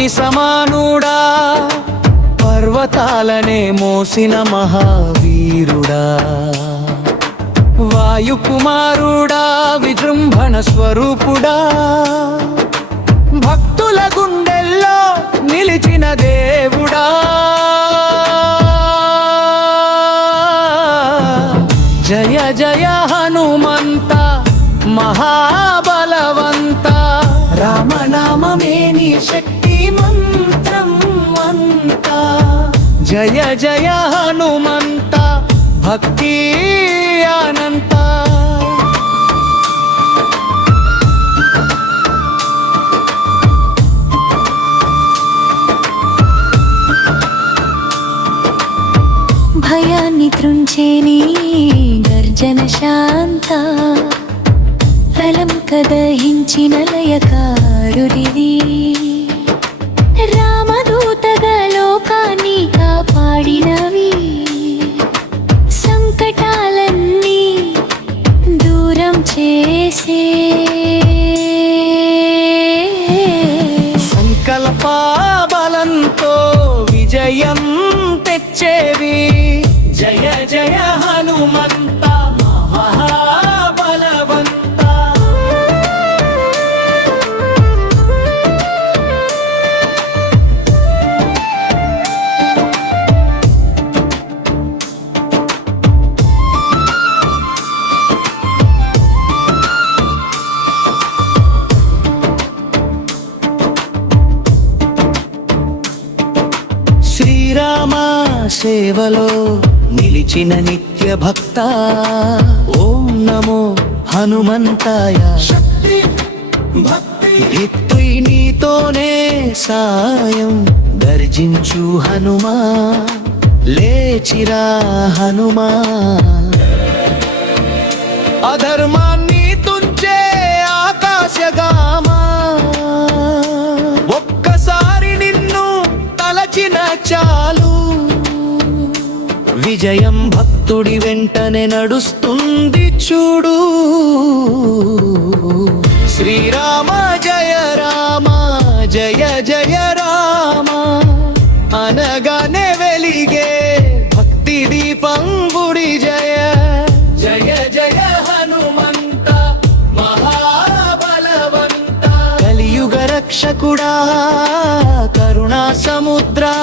అగ్ని సమానుడా, పర్వతాలనే మోసిన మహావీరుడా, వాయుకుమారుడా, విజృంభణ స్వరూపుడా, భక్తుల గుండెల్లో నిలిచిన దేవుడా, జయ జయ హనుమంత మహాబలవంత, రామనామమే నీ శక్తి మంత్రం అంత, జయ జయ హనుమంత భక్తి అనంత. భయాన్ని త్రుంచేని గర్జన శాంత, ప్రళం కదహించిన లయకారుడివి, రామదూతగా లోకాన్ని కాపాడినవి, సంకటాలన్నీ దూరం చేసే సంకల్ప బలంతో విజయం తెచ్చేవి, జయ జయ హనుమంత మహాబలవంత. శ్రీరామ సేవలో నిలిచిన నిత్య భక్త, ఓం నమో హనుమంతాయ. భక్తి నీతోనే సాయం, గర్జించు హనుమా, లేచిరా హనుమా, అధర్మాన్ని తుంచే ఆకాశగామా, ఒక్కసారి నిన్ను తలచిన చాలు, విజయం భక్తుడి వెంటనే నడుస్తుంది చూడు. శ్రీరామ జయ రామ, జయ జయ రామ అనగానే వెలిగే భక్తి దీపం గుడి, జయ జయ జయ హనుమంత మహాబలవంత. కలియుగ రక్షకుడా, కరుణా సముద్రా,